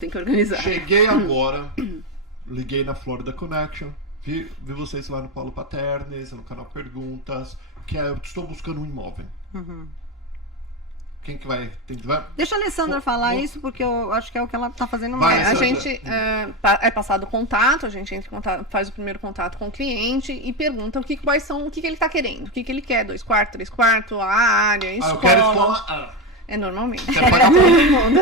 Tem que organizar. Cheguei agora, liguei na Florida Connection, vi vocês lá no Paulo Paternes, no canal Perguntas, estou buscando um imóvel. Quem que vai? Deixa a Alessandra falar isso, porque eu acho que é o que ela está fazendo Vai, mais. A gente é passado o contato, a gente entra em contato, faz o primeiro contato com o cliente e pergunta o que ele está querendo, o que ele quer, 2 quartos, 3 quartos, a área, escola. eu quero escola A. É normalmente. Quero pagar todo mundo.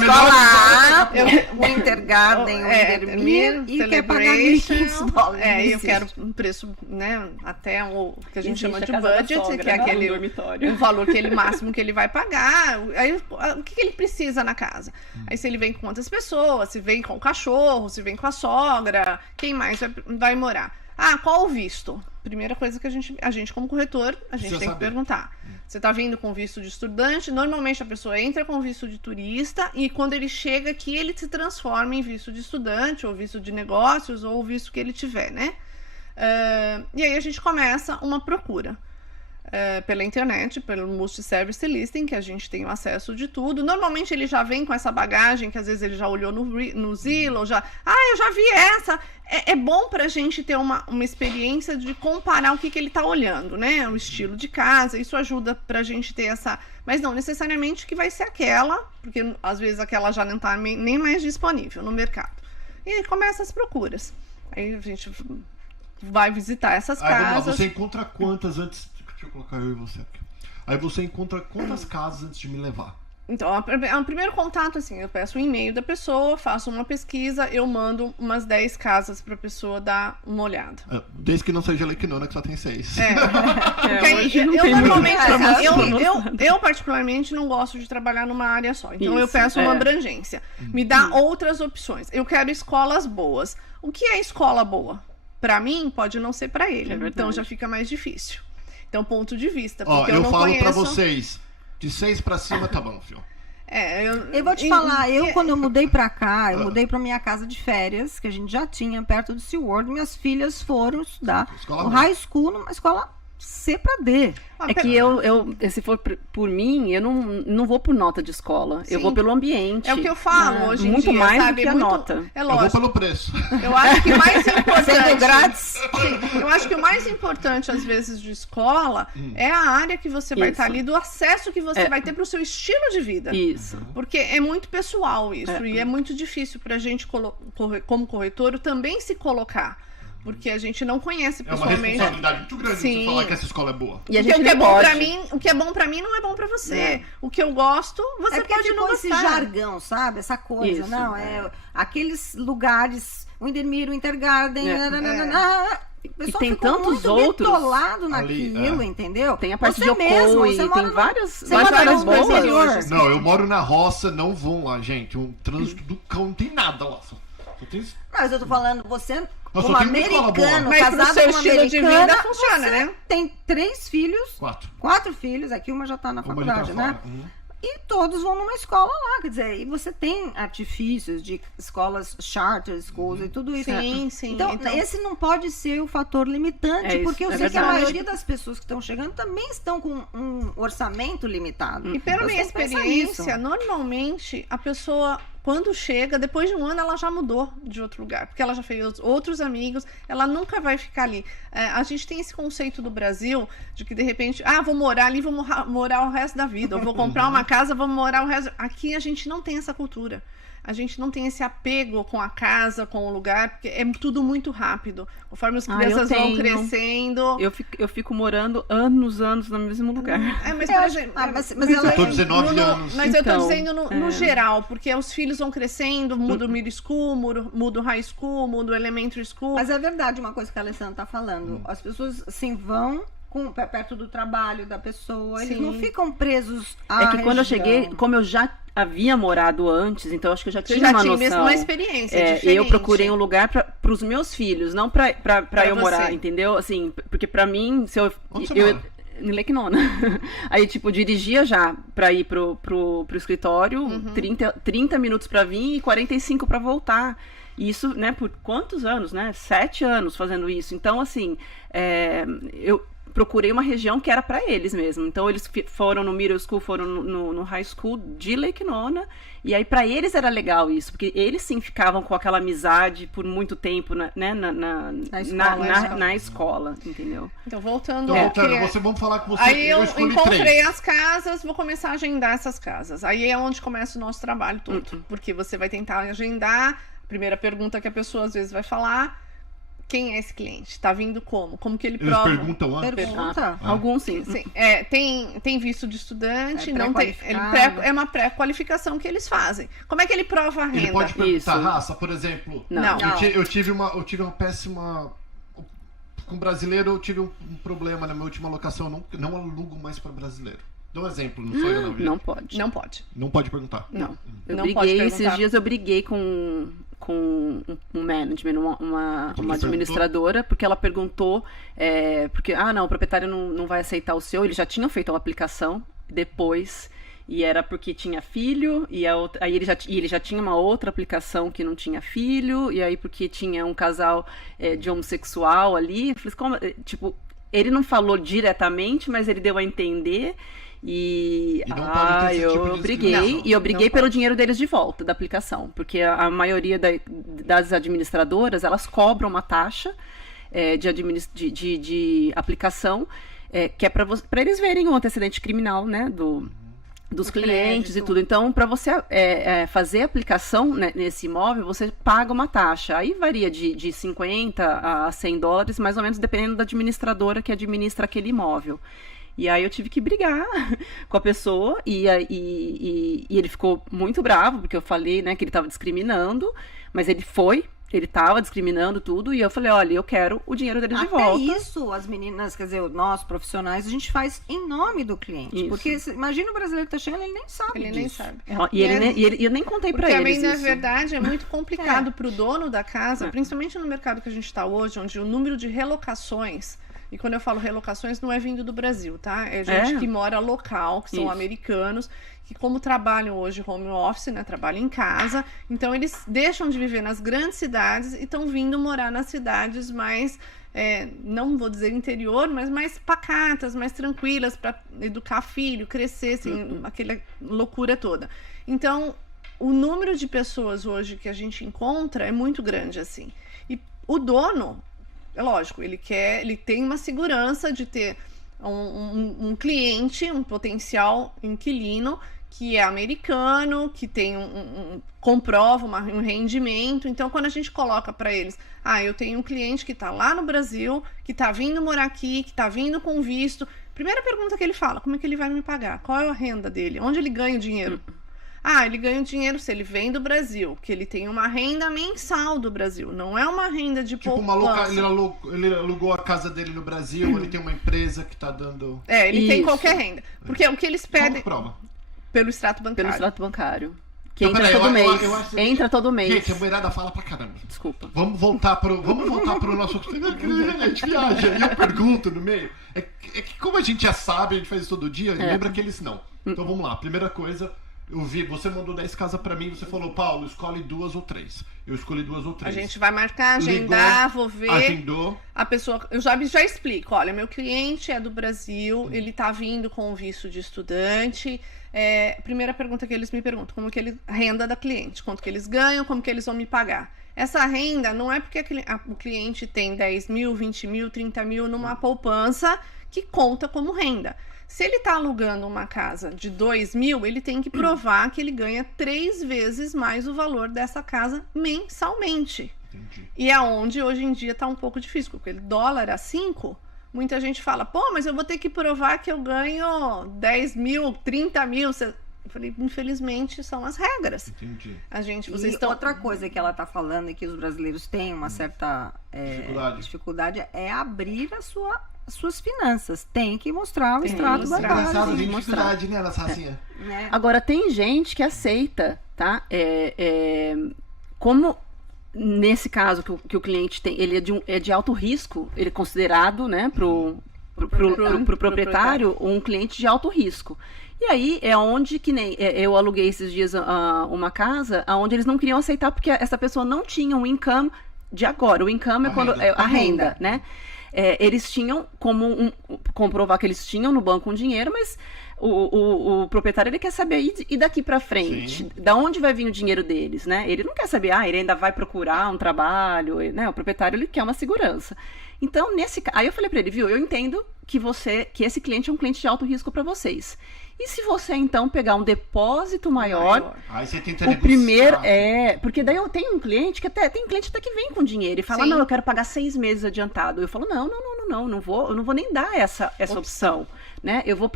Escola A, o Intergarden, o Intermir, e quer pagar $1.500. Eu quero um preço, né, até o que a gente chama de a casa da budget, sogra, que é né? aquele dormitório. o valor máximo que ele vai pagar. Aí o que ele precisa na casa? Aí se ele vem com quantas pessoas, se vem com o cachorro, se vem com a sogra, quem mais vai morar? Qual o visto? Primeira coisa que a gente como corretor, a gente tem que perguntar. Você está vindo com visto de estudante, normalmente a pessoa entra com visto de turista e quando ele chega aqui, ele se transforma em visto de estudante, ou visto de negócios, ou o visto que ele tiver, né? E aí a gente começa uma procura. Pela internet, pelo multi-service listing, que a gente tem o acesso de tudo. Normalmente ele já vem com essa bagagem, que às vezes ele já olhou no Zillow, eu já vi essa. É bom pra gente ter uma experiência de comparar o que ele tá olhando, né? O estilo de casa, isso ajuda pra gente ter essa... Mas não necessariamente que vai ser aquela, porque às vezes aquela já não tá nem mais disponível no mercado. E aí começa as procuras. Aí a gente vai visitar essas casas. Você encontra quantas antes... Deixa eu colocar eu e você aqui. Aí você encontra quantas casas antes de me levar? Então, o primeiro contato, assim, eu peço o e-mail da pessoa, faço uma pesquisa, eu mando umas 10 casas pra pessoa dar uma olhada. Desde que não seja Lequinona, que só tem 6. Eu particularmente não gosto de trabalhar numa área só. Então eu peço uma abrangência. Me dá outras opções. Eu quero escolas boas. O que é escola boa? Pra mim, pode não ser pra ele. Então já fica mais difícil. Então, ponto de vista. Porque eu não falo conheço... pra vocês, de 6 pra cima tá bom, filho. Eu vou te falar, quando eu mudei pra cá, eu mudei pra minha casa de férias, que a gente já tinha perto do SeaWorld, minhas filhas foram estudar no high school, numa escola C pra D. Que se for por mim, eu não vou por nota de escola. Sim. Eu vou pelo ambiente. É o que eu falo hoje em muito dia, mais sabe? do que a nota. É Eu lógico. vou pelo preço. Eu acho que o mais importante... Sendo grátis. Sim, eu acho que o mais importante, às vezes, de escola é a área que você vai estar ali, do acesso que você vai ter pro seu estilo de vida. Isso. Porque é muito pessoal isso. E é muito difícil pra gente, como corretor, também se colocar. Porque a gente não conhece pessoalmente. É uma responsabilidade muito grande você falar que essa escola é boa. E o que é bom pra mim, o que é bom pra mim não é bom pra você. O que eu gosto, você pode não gostar. Esse jargão, sabe? Essa coisa, Isso, não, aqueles lugares, o Intermir, o Intergarden, E tem tantos outros bitolado naquilo, entendeu? Tem a parte você de Ocoi, tem várias áreas boas. Não, eu moro na roça, não vão lá, gente. Um trânsito do cão, não tem nada lá. Só tem... Mas eu tô falando, você... Como americano, casado com uma americana, de vida funciona, né? Tem 3 filhos. 4 filhos, aqui uma já tá na faculdade, né? E todos vão numa escola lá, quer dizer, e você tem artifícios de escolas charter schools e tudo isso. Sim. Então, esse não pode ser o fator limitante, porque eu sei que a maioria das pessoas que estão chegando também estão com um orçamento limitado. E pela minha experiência, normalmente a pessoa... Quando chega, depois de um ano, ela já mudou de outro lugar. Porque ela já fez outros amigos, ela nunca vai ficar ali. A gente tem esse conceito do Brasil, de que de repente, vou morar ali, vou morar o resto da vida. Eu vou comprar uma casa, vou morar o resto... Aqui a gente não tem essa cultura. A gente não tem esse apego com a casa, com o lugar, porque é tudo muito rápido. Conforme as crianças vão crescendo... Eu fico morando anos no mesmo lugar. Mas por exemplo... Eu tô 19 anos. Mas eu tô dizendo no geral, porque os filhos vão crescendo, muda o middle school, muda o high school, muda o elementary school. Mas é verdade uma coisa que a Alessandra tá falando. As pessoas, assim, vão... perto do trabalho da pessoa, eles não ficam presos à região. Quando eu cheguei, como eu já havia morado antes, então acho que eu já tinha uma noção. Mesmo uma experiência diferente. Eu procurei um lugar para os meus filhos, não para eu morar, entendeu? Assim, porque para mim, se eu em Lequinona. Aí, tipo, dirigia já pra ir pro escritório, 30 minutos pra vir e 45 pra voltar. E isso, né, por quantos anos, né? 7 anos fazendo isso. Então, assim, procurei uma região que era para eles mesmo. Então, eles foram no middle school, foram no high school de Lake Nona, e aí para eles era legal isso, porque eles sim ficavam com aquela amizade por muito tempo, né, na escola, entendeu? Então, voltando vamos falar que você... Aí eu encontrei as casas, vou começar a agendar essas casas. Aí é onde começa o nosso trabalho todo, porque você vai tentar agendar. A primeira pergunta que a pessoa às vezes vai falar: quem é esse cliente? Tá vindo como? Como que ele prova? Eles perguntam antes? Pergunta. Alguns sim. Tem visto de estudante, não tem. É uma pré-qualificação que eles fazem. Como é que ele prova a renda? Ele pode perguntar raça, por exemplo? Não. Eu tive uma péssima... Com brasileiro eu tive um problema na minha última locação. Eu não alugo mais para brasileiro. Dá um exemplo, não foi? Não pode. Não pode. Não pode perguntar. Não. Esses dias eu briguei com um management, uma administradora, porque ela perguntou, porque, o proprietário não vai aceitar o seu, eles já tinham feito uma aplicação depois, e era porque tinha filho, aí ele já tinha uma outra aplicação que não tinha filho, e aí porque tinha um casal de homossexual ali, eu falei, como, tipo, ele não falou diretamente, mas ele deu a entender. Eu briguei pelo dinheiro deles de volta da aplicação, porque a maioria das administradoras, elas cobram uma taxa de aplicação, que é para eles verem o antecedente criminal, né, dos clientes e tudo. Então, para você fazer a aplicação, né, nesse imóvel, você paga uma taxa. Aí varia de 50 a $100, mais ou menos, dependendo da administradora que administra aquele imóvel. E aí eu tive que brigar com a pessoa e ele ficou muito bravo, porque eu falei, né, que ele estava discriminando, mas ele estava discriminando tudo, e eu falei, olha, eu quero o dinheiro dele de volta. Até isso, as meninas, quer dizer, nós profissionais, a gente faz em nome do cliente. Isso. Porque imagina o brasileiro que tá chegando, ele nem sabe Ele disso. nem sabe. Eu nem contei pra eles também, na isso. verdade, é muito complicado pro dono da casa, principalmente no mercado que a gente está hoje, onde o número de relocações... E quando eu falo relocações, não é vindo do Brasil, tá? É gente que mora local, que são americanos, que como trabalham hoje home office, né? Trabalham em casa. Então, eles deixam de viver nas grandes cidades e estão vindo morar nas cidades mais, não vou dizer interior, mas mais pacatas, mais tranquilas, para educar filho, crescer, assim, aquela loucura toda. Então, o número de pessoas hoje que a gente encontra é muito grande, assim. E o dono... É lógico, ele tem uma segurança de ter um cliente, um potencial inquilino que é americano, que tem comprova um rendimento. Então, quando a gente coloca para eles, eu tenho um cliente que está lá no Brasil, que está vindo morar aqui, que está vindo com visto. Primeira pergunta que ele fala, como é que ele vai me pagar? Qual é a renda dele? Onde ele ganha o dinheiro? Ele ganha o dinheiro se ele vem do Brasil, que ele tem uma renda mensal do Brasil, não é uma renda de poupança. Ele alugou a casa dele no Brasil, ele tem uma empresa que tá dando... Ele tem qualquer renda. Porque o que eles pedem... Como prova? Pelo extrato bancário. Pelo extrato bancário. Que entra todo mês. Entra todo mês. Gente, a mulherada fala pra caramba. Desculpa. Vamos voltar pro nosso... A gente viaja e eu pergunto no meio. É que como a gente já sabe, a gente faz isso todo dia, lembra que eles não. Então vamos lá, primeira coisa... Eu vi, você mandou 10 casas pra mim, você falou, Paulo, escolhe 2 ou 3. Eu escolhi 2 ou 3. A gente vai marcar, agendar, vou ver. Agendou. A pessoa, eu já explico, olha, meu cliente é do Brasil, ele tá vindo com o visto de estudante. Primeira pergunta que eles me perguntam, como que a renda da cliente, quanto que eles ganham, como que eles vão me pagar. Essa renda não é porque o cliente tem 10 mil, 20 mil, 30 mil numa poupança que conta como renda. Se ele está alugando uma casa de 2 mil, ele tem que provar que ele ganha 3 vezes mais o valor dessa casa mensalmente. Entendi. E é onde hoje em dia está um pouco difícil, porque o dólar a 5, muita gente fala, mas eu vou ter que provar que eu ganho 10 mil, 30 mil. Eu falei, infelizmente, são as regras. Entendi. Outra coisa que ela está falando e que os brasileiros têm uma certa dificuldade é abrir suas finanças. Tem que mostrar o extrato bancário. Dificuldade, né, Racinha? Agora, tem gente que aceita, tá? Como nesse caso que o cliente tem, ele é de alto risco, ele é considerado, né, pro proprietário, um cliente de alto risco. E aí é onde, que nem eu aluguei esses dias uma casa, onde eles não queriam aceitar porque essa pessoa não tinha um income de agora. O income é quando a renda, né? eles tinham como comprovar que eles tinham no banco um dinheiro, mas o proprietário, ele quer saber, e daqui pra frente? Sim. Da onde vai vir o dinheiro deles, né? Ele não quer saber, ele ainda vai procurar um trabalho, né? O proprietário, ele quer uma segurança. Então, aí eu falei pra ele, viu, eu entendo que esse cliente é um cliente de alto risco pra vocês. E se você, então, pegar um depósito maior, aí você tenta o primeiro porque daí eu tenho um cliente tem cliente até que vem com dinheiro e fala, não, eu quero pagar 6 meses adiantado. Eu falo, não vou nem dar essa opção, né? Eu vou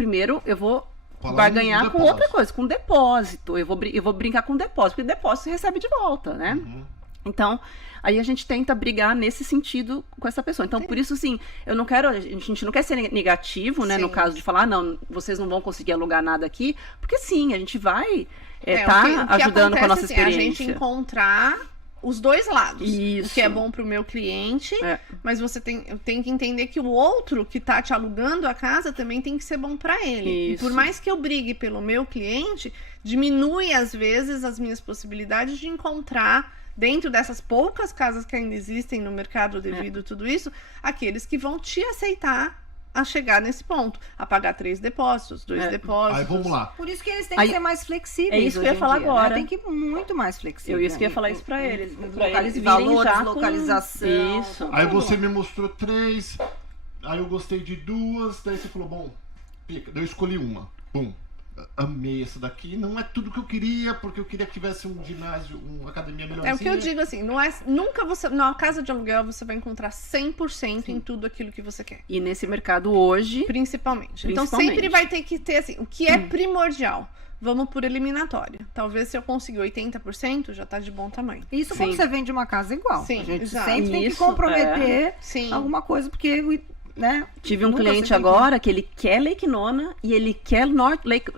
barganhar com outra coisa, com depósito. Eu vou brincar com depósito, porque depósito você recebe de volta, né? Uhum. Então, aí a gente tenta brigar nesse sentido com essa pessoa. Então, por isso, assim, a gente não quer ser negativo, né? Sim. No caso de falar, não, vocês não vão conseguir alugar nada aqui, porque sim, a gente vai ajudando com a nossa experiência. A gente encontrar os dois lados. Isso. O que é bom pro meu cliente, mas você tem que entender que o outro que tá te alugando a casa também tem que ser bom para ele. Isso. E por mais que eu brigue pelo meu cliente, diminui às vezes as minhas possibilidades de encontrar, dentro dessas poucas casas que ainda existem no mercado devido a tudo isso, aqueles que vão te aceitar a chegar nesse ponto, a pagar 3 depósitos, 2 depósitos. Aí vamos lá. Por isso que eles têm que ser mais flexíveis. É isso que eu ia falar agora. Tem que ir muito mais flexível. Eu ia falar isso pra eles. Pra eles virem valores, já localização. Isso. Aí você me mostrou 3, aí eu gostei de 2, daí você falou, bom, pica. Daí eu escolhi uma. Bom, amei essa daqui, não é tudo que eu queria, porque eu queria que tivesse um ginásio, uma academia melhorzinha. É o que eu digo assim, nunca na casa de aluguel você vai encontrar 100% em tudo aquilo que você quer. E nesse mercado hoje, principalmente. Então sempre vai ter que ter assim, o que é primordial. Vamos por eliminatória. Talvez se eu conseguir 80%, já tá de bom tamanho. Isso quando você vende uma casa igual. Sim, a gente exato. sempre tem que comprometer alguma coisa, porque... Né? Tive um cliente agora que ele quer Lake Nona e ele quer North Lake,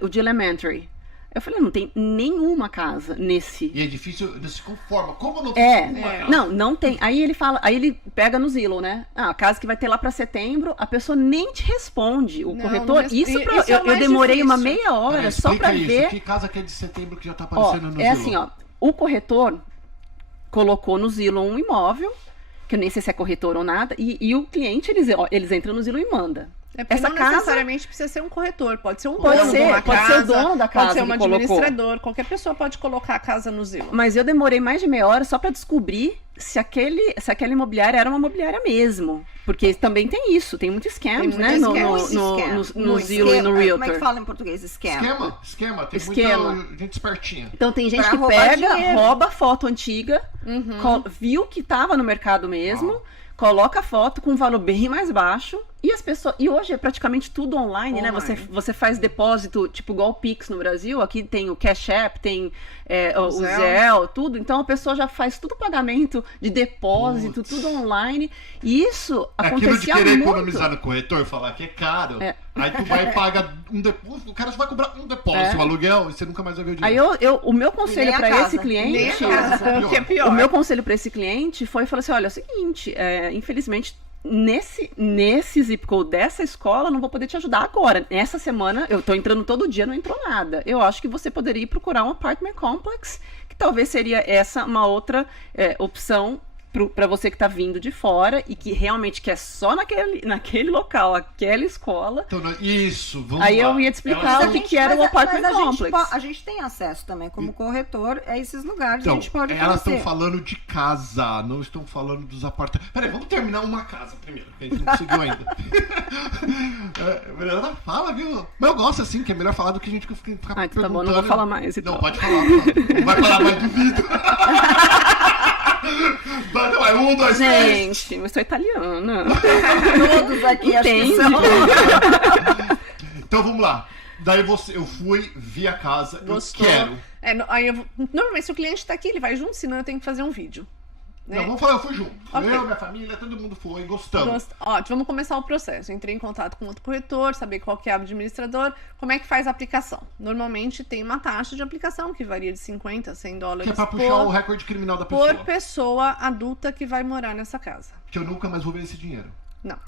o de Elementary. Eu falei, não tem nenhuma casa nesse. E é difícil, não se conforma. Como não tem nenhuma casa? Não tem. Aí ele pega no Zillow, né? A casa que vai ter lá pra setembro, a pessoa nem te responde. O corretor, eu demorei uma meia hora só pra ver. Que casa que é de setembro que já tá aparecendo no Zillow? É assim, o corretor colocou no Zillow um imóvel, que eu nem sei se é corretor ou nada, e o cliente, eles entram no Zillow e manda. Essa não necessariamente precisa ser um corretor, pode ser um dono de uma casa, pode ser o dono da casa, pode ser um administrador, qualquer pessoa pode colocar a casa no Zillow. Mas eu demorei mais de meia hora só para descobrir se aquela imobiliária era uma imobiliária mesmo. Porque também tem isso, tem muitos scams, né? No Zillow e no Realtor. Como é que fala em português? Esquema. Tem muita gente espertinha. Então tem gente que pega, rouba foto antiga, viu que tava no mercado mesmo, coloca a foto com um valor bem mais baixo, e as pessoas. E hoje é praticamente tudo online, né? Você faz depósito, tipo igual o Pix no Brasil, aqui tem o Cash App, tem o Zelle, tudo. Então a pessoa já faz tudo pagamento de depósito, tudo online. E isso acontecia muito. Aquilo de querer economizar no corretor, falar que é caro. Aí tu vai e paga um depósito, o cara só vai cobrar um depósito, um aluguel, e você nunca mais vai ver o dinheiro. Aí o meu conselho para esse cliente, que é pior. O meu conselho para esse cliente foi falar assim, olha, é o seguinte, infelizmente nesse zip code dessa escola, não vou poder te ajudar agora. Nessa semana, eu tô entrando todo dia, não entrou nada. Eu acho que você poderia ir procurar um apartment complex, que talvez seria essa uma outra opção para você que tá vindo de fora e que realmente quer só naquele local, aquela escola. Então, isso, vamos Aí lá. Eu ia te explicar o que era o apartment complex. A gente tem acesso também, como corretor, a esses lugares. Então, a gente pode elas estão falando de casa, não estão falando dos apartamentos. Peraí, vamos terminar uma casa primeiro, que a gente não conseguiu ainda. Ela fala, viu? Mas eu gosto assim, que é melhor falar do que a gente ficar perguntando. Tá bom, não vou falar mais. Então. Não, pode falar. Não vai falar mais do vídeo. Não, é 1, 2, 3. Gente, eu sou italiana. Todos aqui acho que são. Então vamos lá. Daí eu fui, vi a casa, Gostou. Eu quero. Normalmente se o cliente tá aqui, ele vai junto, senão eu tenho que fazer um vídeo. Né? Não, vamos falar, eu fui junto. Okay. Eu, minha família, todo mundo foi, gostamos. Ótimo, vamos começar o processo. Eu entrei em contato com outro corretor, saber qual que é o administrador, como é que faz a aplicação. Normalmente tem uma taxa de aplicação que varia de 50 a 100 dólares que é pra puxar o recorde criminal da pessoa. Por pessoa adulta que vai morar nessa casa. Que eu nunca mais vou ver esse dinheiro. Não.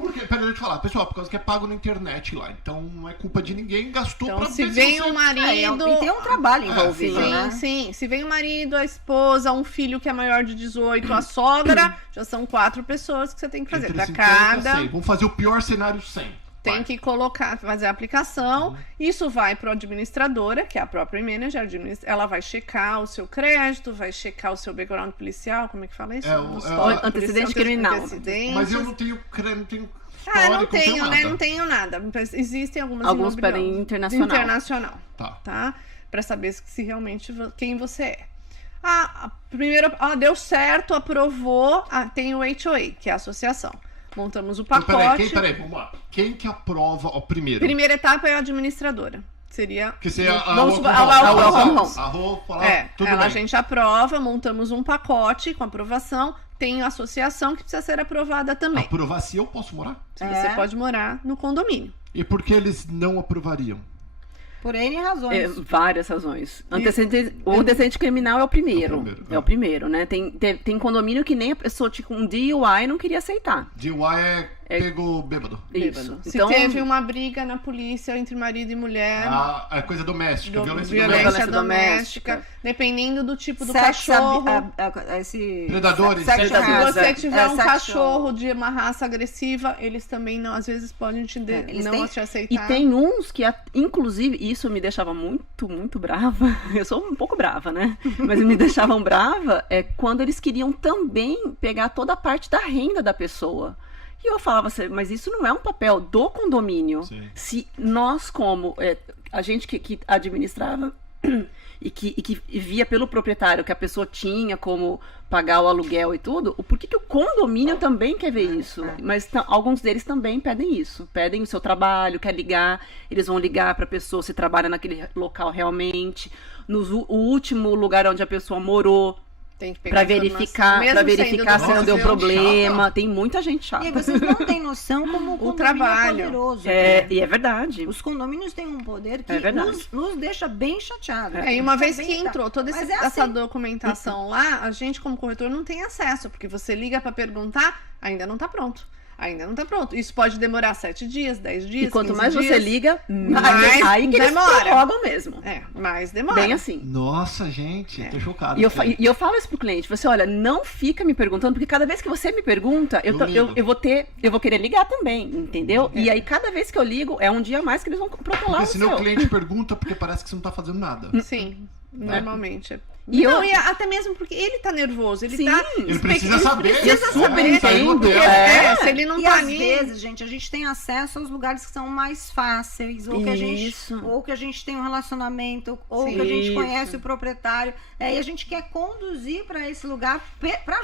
Porque, peraí, deixa eu te falar, pessoal, por causa que é pago na internet lá. Então não é culpa de ninguém, gastou Então, pra se ver vem você... um marido. E tem um trabalho envolvido, Sim, né? sim. Se vem o marido, a esposa, um filho que é maior de 18, a sogra, já são 4 pessoas que você tem que fazer. Entre Pra 50 e cada. 100. Vamos fazer o pior cenário 100. Tem que colocar, fazer a aplicação. Isso vai para a administradora, que é a própria manager. Ela vai checar o seu crédito, vai checar o seu background policial. Como é que fala isso? Antecedente criminal. Mas eu não tenho não tenho, né? Não tenho nada. Existem alguns pedem internacional. Tá? Para saber se realmente quem você é. Primeiro, deu certo, aprovou. Tem o HOA, que é a associação. Montamos o pacote. Então, peraí, vamos lá. Quem que aprova o primeiro? Primeira etapa é a administradora. Seria. Que seria a gente aprova, montamos um pacote com aprovação. Tem a associação que precisa ser aprovada também. Aprovar se eu posso morar? Você pode morar no condomínio. E por que eles não aprovariam? Por N razões. Várias razões. O antecedente criminal é o primeiro. É o primeiro, né? Tem condomínio que nem a pessoa, tipo, um DUI não queria aceitar. DUI pegou bêbado. Isso. Se teve uma briga na polícia entre marido e mulher. É coisa doméstica, violência doméstica. Dependendo do tipo do cachorro. Predadores. Se você tiver um cachorro de uma raça agressiva, eles também não, às vezes podem te aceitar. E tem uns que, inclusive, isso me deixava muito, muito brava. Eu sou um pouco brava, né? Mas me deixavam brava quando eles queriam também pegar toda a parte da renda da pessoa. E eu falava assim, mas isso não é um papel do condomínio. Sim. Se nós, como a gente que administrava e que via pelo proprietário que a pessoa tinha como pagar o aluguel e tudo, por que o condomínio também quer ver isso? Mas alguns deles também pedem isso. Pedem o seu trabalho, quer ligar, eles vão ligar para a pessoa se trabalha naquele local realmente. O último lugar onde a pessoa morou, para verificar se não deu problema. Chata. Tem muita gente chata. E vocês não têm noção como o trabalho é poderoso. E é verdade. Os condomínios têm um poder que nos deixa bem chateados. E uma vez que entrou toda essa documentação lá, a gente como corretor não tem acesso, porque você liga para perguntar, ainda não está pronto. Isso pode demorar 7 dias, 10 dias, e quanto 15 mais dias, você liga, aí que eles prorrogam mesmo. Mais demora. Bem assim. Nossa, gente, tô chocado. E eu falo isso pro cliente, você olha, não fica me perguntando, porque cada vez que você me pergunta, eu vou querer ligar também, entendeu? E aí cada vez que eu ligo, é um dia a mais que eles vão protocolar. Porque senão o cliente pergunta porque parece que você não tá fazendo nada. Sim. Normalmente. E até mesmo porque ele tá nervoso, ele precisa saber. Se ele não tá às vezes, gente, a gente tem acesso aos lugares que são mais fáceis, ou que a gente tem um relacionamento, ou que a gente conhece o proprietário, e a gente quer conduzir para esse lugar para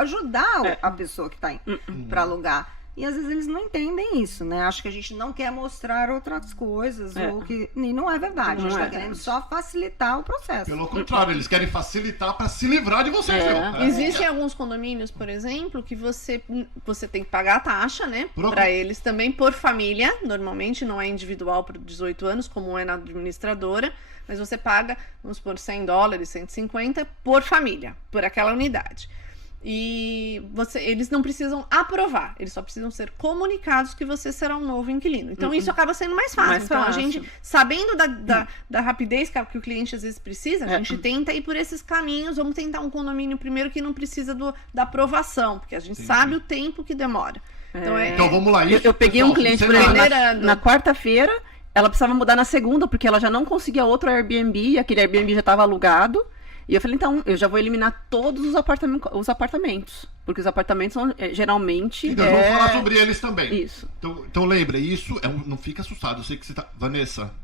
ajudar a pessoa que tá indo para alugar. E às vezes eles não entendem isso, né? Acho que a gente não quer mostrar outras coisas, e não é verdade. A gente tá querendo só facilitar o processo. Pelo contrário, eles querem facilitar para se livrar de você. Existem alguns condomínios, por exemplo, que você tem que pagar a taxa, né? Para eles também, por família. Normalmente não é individual por 18 anos, como é na administradora. Mas você paga, vamos supor, $100, 150 por família, por aquela unidade. E eles não precisam aprovar, eles só precisam ser comunicados que você será um novo inquilino. Então isso acaba sendo mais fácil. Então a gente, sabendo da rapidez que o cliente às vezes precisa, a gente tenta ir por esses caminhos. Vamos tentar um condomínio primeiro que não precisa da aprovação, porque a gente sabe o tempo que demora. Então vamos lá. Eu peguei um cliente, por exemplo, na quarta-feira, ela precisava mudar na segunda, porque ela já não conseguia outro Airbnb, e aquele Airbnb já estava alugado. E eu falei, então, eu já vou eliminar todos os apartamentos. Porque os apartamentos são, geralmente... Então, vamos falar sobre eles também. Isso. Então lembra, isso não fica assustado. Eu sei que você tá... Vanessa,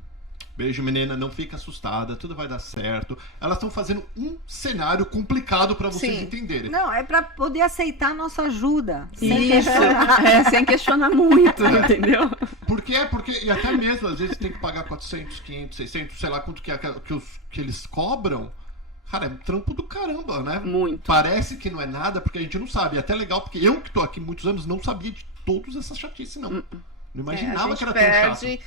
beijo, menina, não fica assustada, tudo vai dar certo. Elas estão fazendo um cenário complicado para vocês entenderem. Não, é para poder aceitar a nossa ajuda. Sem questionar muito, entendeu? Porque e até mesmo, às vezes, tem que pagar 400, 500, 600, sei lá quanto que eles cobram. Cara, é um trampo do caramba, né? Muito. Parece que não é nada, porque a gente não sabe. É até legal, porque eu que tô aqui muitos anos não sabia de todas essas chatices, não. Não imaginava que era tão chato.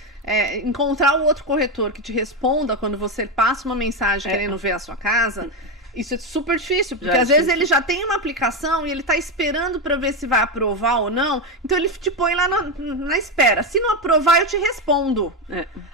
Encontrar o outro corretor que te responda quando você passa uma mensagem querendo ver a sua casa, Isso é super difícil, porque às vezes ele já tem uma aplicação e ele tá esperando pra ver se vai aprovar ou não, então ele te põe lá na espera. Se não aprovar, eu te respondo.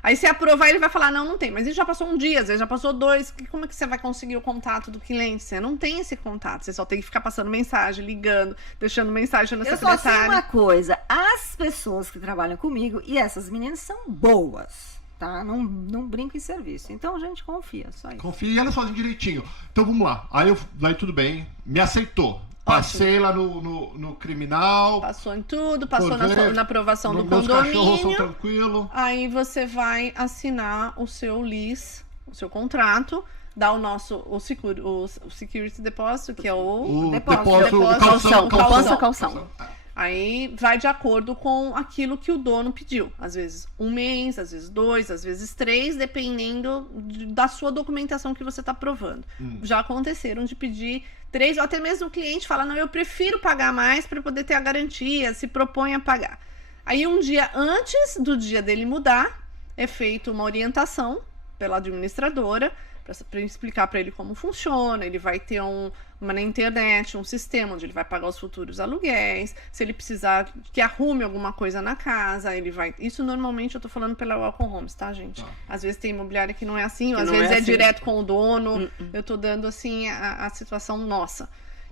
Aí se aprovar, ele vai falar, não tem. Mas ele já passou um dia, às vezes já passou 2, como é que você vai conseguir o contato do cliente? Você não tem esse contato, você só tem que ficar passando mensagem, ligando, deixando mensagem na secretária. Eu só sei uma coisa, as pessoas que trabalham comigo, e essas meninas são boas. Tá? Não brinco em serviço. Então a gente confia, só isso. Confia e elas fazem direitinho. Então vamos lá. Aí tudo bem, me aceitou. Passei lá no criminal. Passou em tudo, passou na aprovação do condomínio. Meus cachorros são tranquilos. Aí você vai assinar o seu lease, o seu contrato, dá o security deposit, que é o calção. Aí vai de acordo com aquilo que o dono pediu. Às vezes 1 mês, às vezes 2, às vezes 3, dependendo da sua documentação que você está provando. Já aconteceram de pedir 3, ou até mesmo o cliente fala, não, eu prefiro pagar mais para poder ter a garantia, se propõe a pagar. Aí um dia antes do dia dele mudar, é feita uma orientação pela administradora, para explicar para ele como funciona. Ele vai ter na internet um sistema onde ele vai pagar os futuros aluguéis. Se ele precisar que arrume alguma coisa na casa, ele vai... Isso normalmente eu tô falando pela Welcome Homes, tá, gente? Às vezes tem imobiliária que não é assim, ou às vezes é direto com o dono. Eu tô dando, assim, a situação nossa.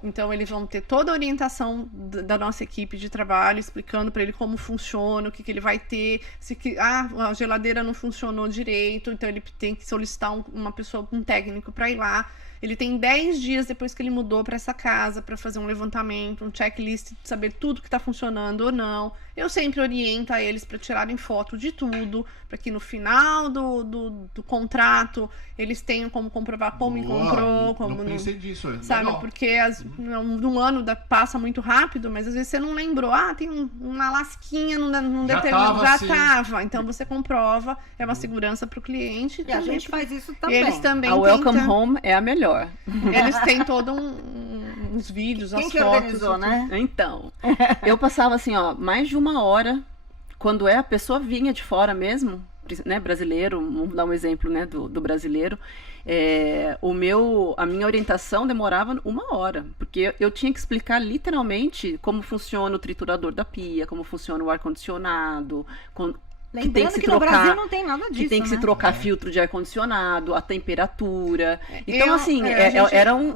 Então, eles vão ter toda a orientação da nossa equipe de trabalho, explicando para ele como funciona, o que ele vai ter. A geladeira não funcionou direito, então ele tem que solicitar um técnico para ir lá. Ele tem 10 dias depois que ele mudou para essa casa para fazer um levantamento, um checklist, de saber tudo que está funcionando ou não. Eu sempre oriento a eles para tirarem foto de tudo, para que no final do contrato eles tenham como comprovar como encontrou, como não pensei disso, sabe? Legal. Porque um ano passa muito rápido, mas às vezes você não lembrou. Tem uma lasquinha já estava. Então você comprova, é uma segurança para o cliente. E a gente faz isso também. Eles também a Welcome Home é a melhor. Eles têm todos uns vídeos, as fotos. Quem organizou, né? Então, eu passava assim, mais de 1 hora, quando a pessoa vinha de fora mesmo, né, brasileiro, vamos dar um exemplo, né, do brasileiro, a minha orientação demorava 1 hora, porque eu tinha que explicar literalmente como funciona o triturador da pia, como funciona o ar-condicionado, Lembrando que no Brasil não tem nada disso, que tem que né? se trocar filtro de ar-condicionado, a temperatura. Então,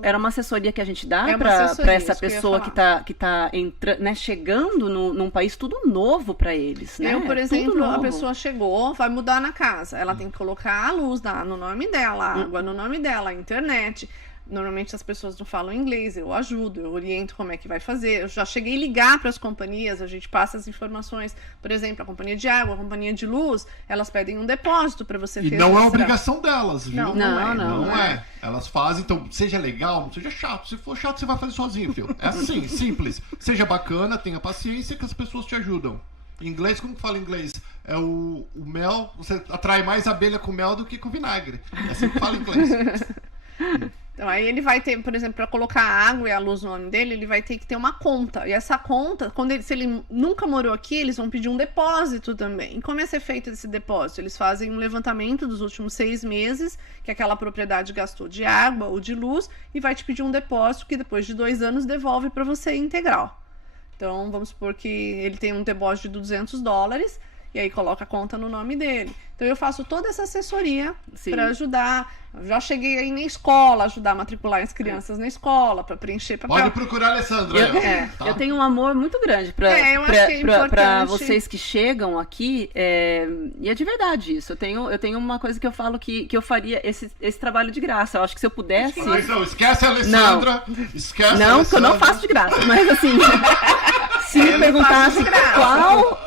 era uma assessoria que a gente dá para essa pessoa que tá né, chegando num país tudo novo para eles, né? Por exemplo, a pessoa chegou, vai mudar na casa, ela tem que colocar a luz no nome dela, a água no nome dela, a internet. Normalmente as pessoas não falam inglês, eu ajudo, eu oriento como é que vai fazer. Eu já cheguei a ligar para as companhias, a gente passa as informações. Por exemplo, a companhia de água, a companhia de luz, elas pedem um depósito para você registrar. E não é obrigação delas, viu? Não é. Elas fazem, então, seja legal, não seja chato. Se for chato, você vai fazer sozinho, filho. É assim, simples. Seja bacana, tenha paciência que as pessoas te ajudam. Em inglês, como que fala em inglês? É o mel, você atrai mais abelha com mel do que com vinagre. É assim que fala em inglês. Então, aí ele vai ter, por exemplo, para colocar a água e a luz no nome dele, ele vai ter que ter uma conta. E essa conta, se ele nunca morou aqui, eles vão pedir um depósito também. E como é ser feito esse depósito? Eles fazem um levantamento dos últimos 6 meses que aquela propriedade gastou de água ou de luz e vai te pedir um depósito que depois de 2 anos devolve para você integral. Então, vamos supor que ele tem um depósito de $200 e aí coloca a conta no nome dele. Então eu faço toda essa assessoria para ajudar. Já cheguei aí na escola, ajudar a matricular as crianças na escola, para preencher papel. Pode procurar a Alessandra. Eu tenho um amor muito grande para vocês que chegam aqui, e é de verdade isso. Eu tenho uma coisa que eu falo que eu faria esse trabalho de graça. Eu acho que se eu pudesse... Não, esquece a Alessandra. Não, que eu não faço de graça, mas assim... Se me perguntasse qual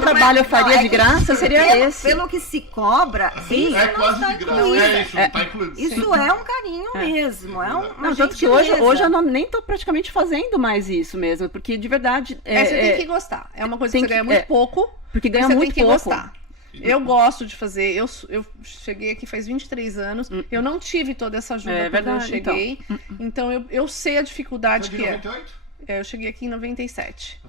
trabalho eu faria de graça, seria esse. Pelo que se cobra, sim, é quase de graça. Isso, tá incluído. Isso é um carinho mesmo. Tanto que hoje eu nem tô praticamente fazendo mais isso mesmo, porque de verdade. Você tem que gostar. É uma coisa que você ganha muito pouco. Porque ganha muito pouco. Você tem que gostar. Eu gosto de fazer, eu cheguei aqui faz 23 anos, eu não tive toda essa ajuda quando eu cheguei, então eu sei a dificuldade que é. 98? Eu cheguei aqui em 97.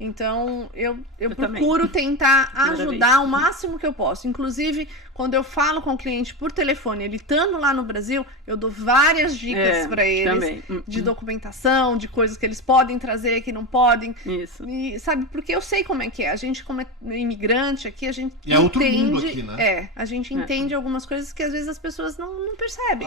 Então, eu procuro tentar ajudar o máximo que eu posso. Inclusive, quando eu falo com o cliente por telefone, ele estando lá no Brasil, eu dou várias dicas para eles de documentação, de coisas que eles podem trazer, que não podem. Isso. E, sabe, porque eu sei como é que é. A gente, como é imigrante aqui, a gente outro mundo aqui, né? a gente entende algumas coisas que às vezes as pessoas não percebem.